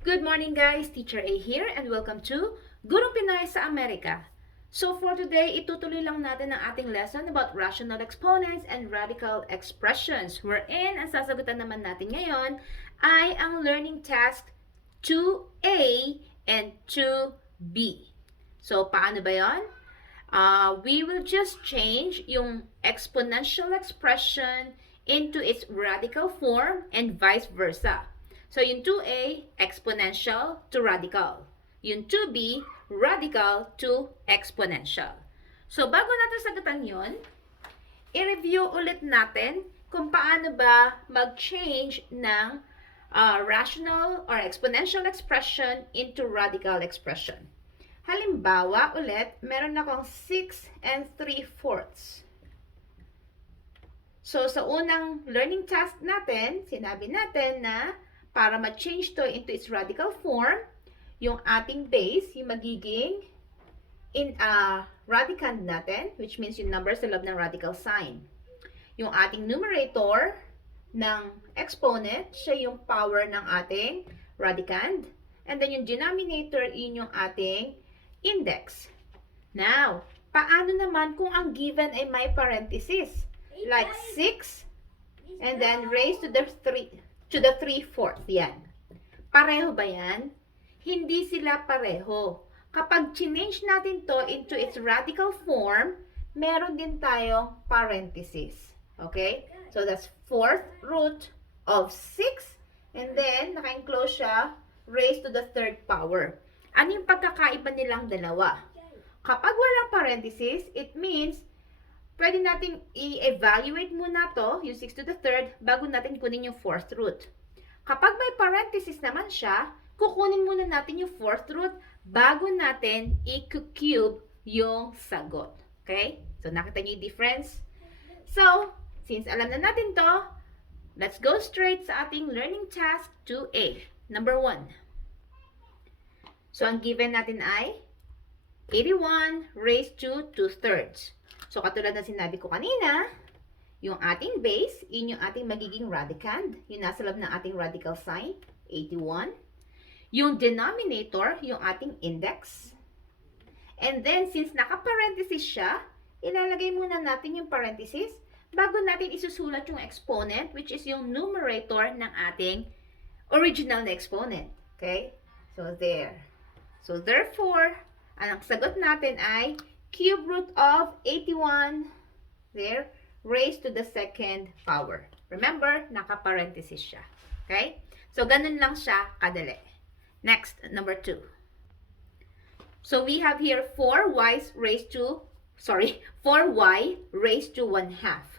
Good morning guys, Teacher A here and welcome to Gurong Pinoy sa Amerika. So for today, itutuloy lang natin ang ating lesson about rational exponents and radical expressions. Wherein, ang sasagutan naman natin ngayon ay ang learning task 2A and 2B. So paano ba yon? We will just change yung exponential expression into its radical form and vice versa. So, yung 2a, exponential to radical. Yung 2b, radical to exponential. So, bago natin sagutan yun, i-review ulit natin kung paano ba mag-change ng rational or exponential expression into radical expression. Halimbawa, ulit, meron akong 6 and 3/4. So, sa unang learning task natin, sinabi natin na para ma-change to into its radical form, yung ating base, yung magiging radicand natin, which means yung number sa loob ng radical sign. Yung ating numerator ng exponent, siya yung power ng ating radicand. And then yung denominator, yun yung ating index. Now, paano naman kung ang given ay may parenthesis? Like 6, and then raised to the 3/4. Yan. Pareho ba yan? Hindi sila pareho. Kapag change natin to into its radical form, meron din tayong parenthesis. Okay? So, that's 4th root of 6. And then, naka-enclose siya, raised to the 3rd power. Ano yung pagkakaiba nilang dalawa? Kapag walang parenthesis, it means pwede natin i-evaluate muna to, yung 6 to the 3rd, bago natin kunin yung 4th root. Kapag may parenthesis naman siya, kukunin muna natin yung 4th root bago natin i-cube yung sagot. Okay? So, nakita niyo yung difference? So, since alam na natin to, let's go straight sa ating learning task 2A. Number 1. So, ang given natin ay 81 raised to 2/3. So, katulad na sinabi ko kanina, yung ating base, yun yung ating magiging radicand. Yung nasa loob ng ating radical sign, 81. Yung denominator, yung ating index. And then, since naka-parenthesis siya, ilalagay muna natin yung parenthesis bago natin isusulat yung exponent, which is yung numerator ng ating original na exponent. Okay? So, there. So, therefore, ang sagot natin ay cube root of 81, there, raised to the 2nd power. Remember, naka-parenthesis siya. Okay? So, ganun lang siya kadali. Next, number 2. So, we have here 4y raised to 1/2.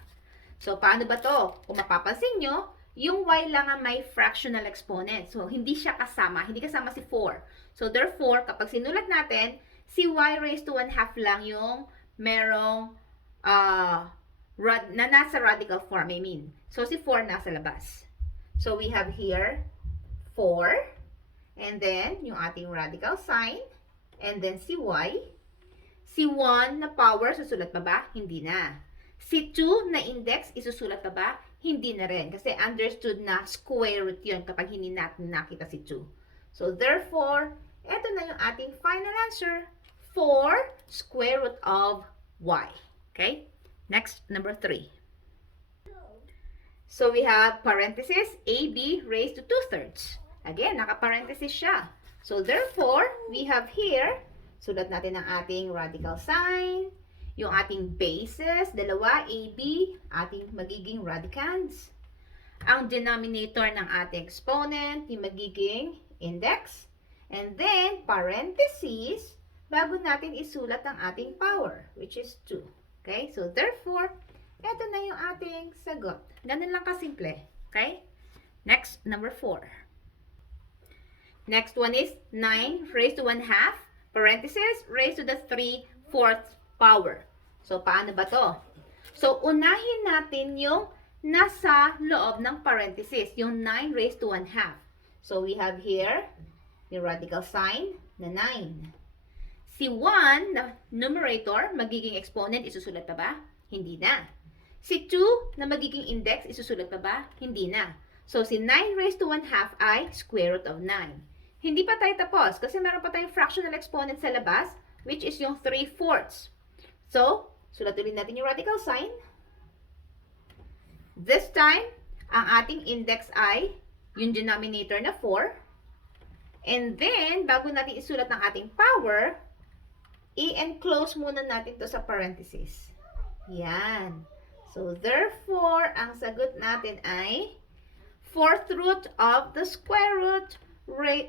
So, paano ba to? Kung mapapansin nyo, yung y lang ang may fractional exponent. So, hindi siya kasama. Hindi kasama si 4. So, therefore, kapag sinulat natin, si y raised to 1/2 lang yung merong na nasa radical form, I mean. So, si 4 nasa labas. So, we have here 4, and then, yung ating radical sign, and then si y. Si 1 na power, susulat pa ba? Hindi na. Si 2 na index, isusulat pa ba? Hindi na rin. Kasi understood na square root yun kapag hindi natin nakita si 2. So, therefore, eto na yung ating final answer. 4 square root of y. Okay? Next, number 3. So, we have parenthesis, AB raised to 2/3. Again, naka-parenthesis siya. So, therefore, we have here, sulat natin ang ating radical sign, yung ating bases, dalawa, AB, ating magiging radicands. Ang denominator ng ating exponent, yung magiging index. And then, parenthesis, bago natin isulat ang ating power, which is 2. Okay? So, therefore, eto na yung ating sagot. Ganun lang kasimple. Okay? Next, number 4. Next one is 9 raised to 1/2, parenthesis, raised to the 3/4 power. So, paano ba to? So, unahin natin yung nasa loob ng parenthesis, yung 9 raised to 1/2. So, we have here, yung radical sign na 9. Si 1 na numerator, magiging exponent, isusulat pa ba? Hindi na. Si 2 na magiging index, isusulat pa ba? Hindi na. So, si 9 raised to 1/2 ay square root of 9. Hindi pa tayo tapos kasi meron pa tayong fractional exponent sa labas, which is yung 3/4. So, sulat ulit natin yung radical sign. This time, ang ating index ay yung denominator na 4. And then, bago natin isulat ng ating power, i-enclose muna natin to sa parenthesis. Yan. So, therefore, ang sagot natin ay 4th root of the square root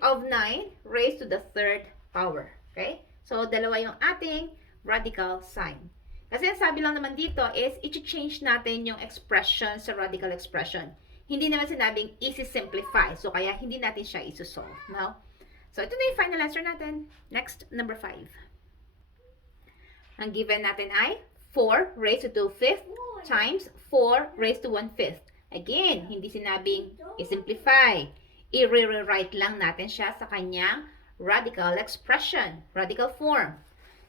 of 9 raised to the 3rd power. Okay? So, dalawa yung ating radical sign. Kasi ang sabi lang naman dito is, i-change natin yung expression sa radical expression. Hindi naman sinabing isi-simplify. So, kaya hindi natin siya isosolve. No? So, ito na yung final answer natin. Next, number 5. Ang given natin ay 4 raised to 2/5 times 4 raised to 1/5. Again, hindi sinabing i-simplify. I-rewrite lang natin siya sa kanyang radical expression, radical form.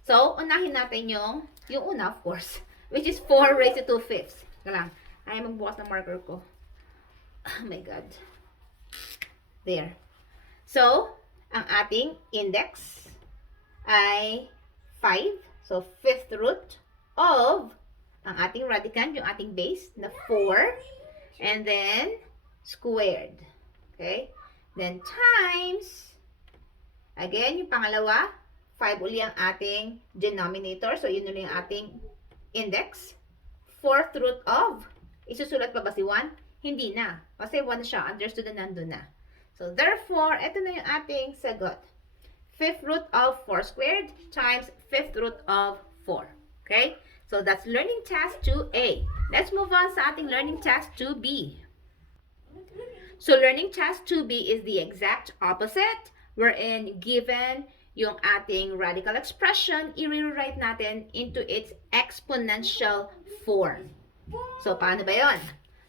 So, unahin natin yung una, of course, which is 4 raised to 2/5. Lang. Ay, magbukas ng marker ko. Oh my God. There. So, ang ating index ay 5. So, 5th root of ang ating radicand, yung ating base na 4. And then, squared. Okay? Then, times, again, yung pangalawa, 5 uli ang ating denominator. So, yun uli ang ating index. 4th root of, isusulat pa ba si 1? Hindi na. Kasi 1 siya. Understood na nandun na. So, therefore, ito na yung ating sagot. 5th root of 4 squared times 5th root of 4. Okay? So, that's learning task 2A. Let's move on sa ating learning task 2B. So, learning task 2B is the exact opposite. Wherein, given yung ating radical expression, i-rewrite natin into its exponential form. So, paano ba yun?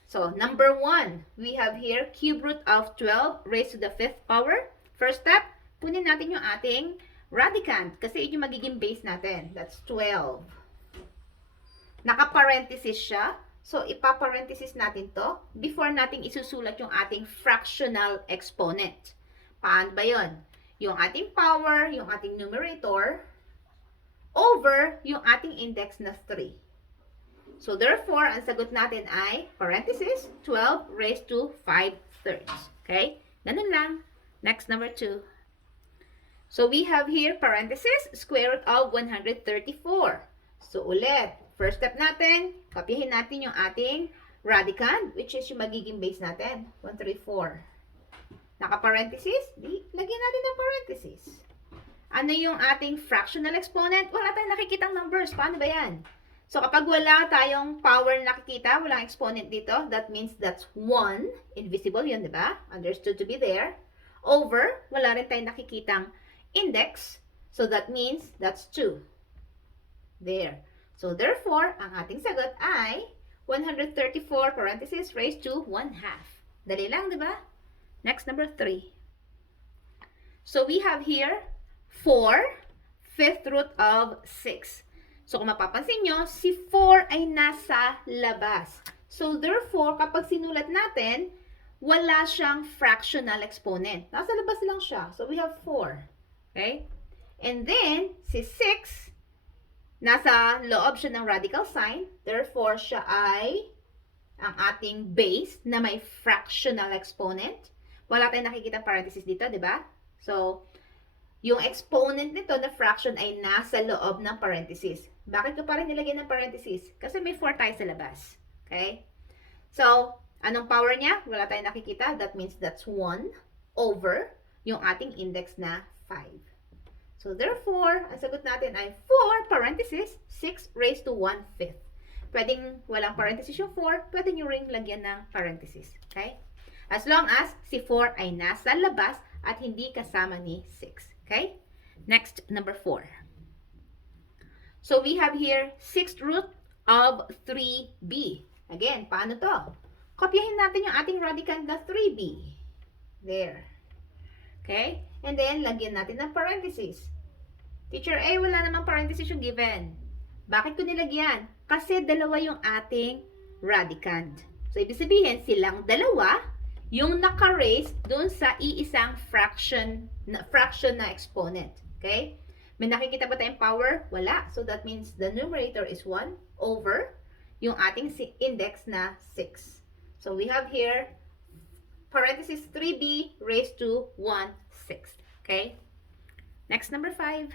So, number 1, we have here cube root of 12 raised to the 5th power. First step, punin natin yung ating radicand kasi yun yung magiging base natin. That's 12. Naka-parenthesis siya. So, ipaparenthesis natin to before natin isusulat yung ating fractional exponent. Paano ba yun? Yung ating power, yung ating numerator, over yung ating index na 3. So, therefore, ang sagot natin ay, parenthesis, 12 raised to 5/3. Okay? Ganun lang. Next, number 2. So, we have here, parenthesis, square root of 134. So, ulit, first step natin, kopyahin natin yung ating radicand, which is yung magiging base natin, 134. Naka-parenthesis, lagyan natin ng parenthesis. Ano yung ating fractional exponent? Wala tayong nakikitang numbers. Paano ba yan? So, kapag wala tayong power na nakikita, walang exponent dito, that means that's 1. Invisible yun, di ba? Understood to be there. Over, wala rin tayong nakikitang index. So, that means that's 2. There. So, therefore, ang ating sagot ay 134 parenthesis raised to 1/2. Dali lang, di ba? Next, number 3. So, we have here 4, 5th root of 6. So, kung mapapansin nyo, si 4 ay nasa labas. So, therefore, kapag sinulat natin, wala siyang fractional exponent. Nasa labas lang siya. So, we have 4. Okay? And then, si 6, nasa loob siya ng radical sign. Therefore, siya ay ang ating base na may fractional exponent. Wala tayong nakikita parenthesis dito, di ba? So, yung exponent nito na fraction ay nasa loob ng parenthesis. Bakit ko pa rin nilagyan ng parenthesis? Kasi may 4 tayo sa labas. Okay? So, anong power niya? Wala tayong nakikita. That means that's 1 over yung ating index na 5. So, therefore, ang sagot natin ay 4 parenthesis 6 raised to 1/5. Pwedeng walang parenthesis yung 4, pwede nyo ring lagyan ng parenthesis. Okay? As long as si 4 ay nasa labas at hindi kasama ni 6. Okay? Next, number 4. So, we have here 6th root of 3b. Again, paano to? Kopyahin natin yung ating radicand na 3b. There. Okay? And then, lagyan natin ng parenthesis. Teacher A, wala namang parenthesis yung given. Bakit ko nilagyan? Kasi dalawa yung ating radicand. So, ibig sabihin, silang dalawa, yung naka-raise dun sa iisang fraction na exponent. Okay? May nakikita ba tayong power? Wala. So that means the numerator is 1 over yung ating index na 6. So we have here parenthesis 3b raised to 1/6. Okay? Next, number 5.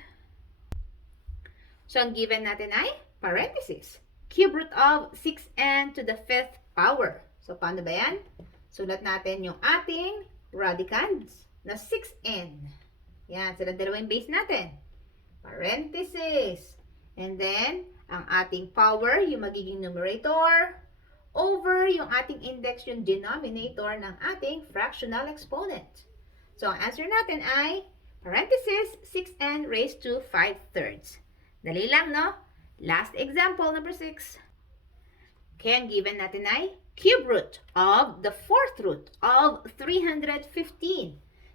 So ang given natin ay parenthesis cube root of 6n to the 5th power. So paano ba yan? Sulat natin yung ating radicands na 6n. Yan, sila dalawang base natin. Parenthesis. And then, ang ating power, yung magiging numerator, over yung ating index, yung denominator ng ating fractional exponent. So, ang answer natin ay parenthesis 6n raised to 5/3. Dali lang, no? Last example, number 6. Okay, ang given natin ay cube root of the 4th root of 315.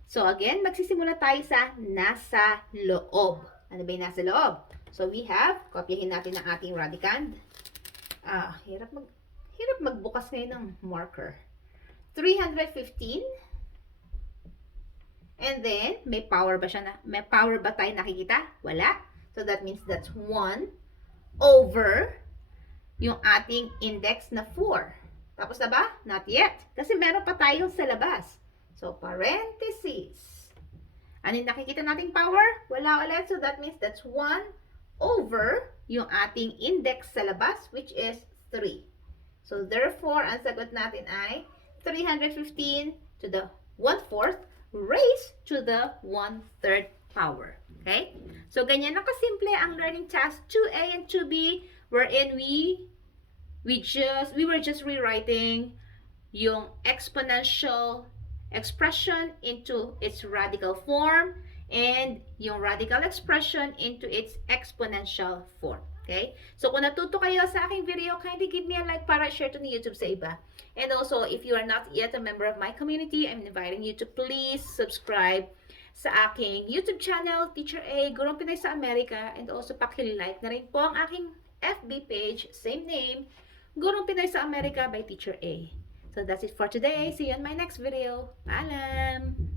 So, again, magsisimula tayo sa nasa loob. Ano ba yung nasa loob? So, we have, kopyahin natin ang ating radicand. Hirap magbukas ngayon ng marker. 315. And then, may power ba tayo nakikita? Wala. So, that means that's 1 over yung ating index na 4. Tapos na ba? Not yet. Kasi meron pa tayong sa labas. So, parenthesis. Ano yung nakikita nating power? Wala ulit. So, that means that's 1 over yung ating index sa labas, which is 3. So, therefore, ang sagot natin ay 315 to the 1/4 raised to the 1/3 power. Okay? So, ganyan lang kasimple ang learning task 2A and 2B, wherein we were just rewriting yung exponential expression into its radical form and yung radical expression into its exponential form. Okay? So, kung natuto kayo sa aking video, kindly give me a like para share to ni YouTube sa iba. And also, if you are not yet a member of my community, I'm inviting you to please subscribe sa aking YouTube channel, Teacher A, Gurong Pinay sa Amerika, and also paki-like na rin po ang aking FB page, same name, Gurong Pinay sa Amerika by Teacher A. So that's it for today. See you in my next video. Paalam!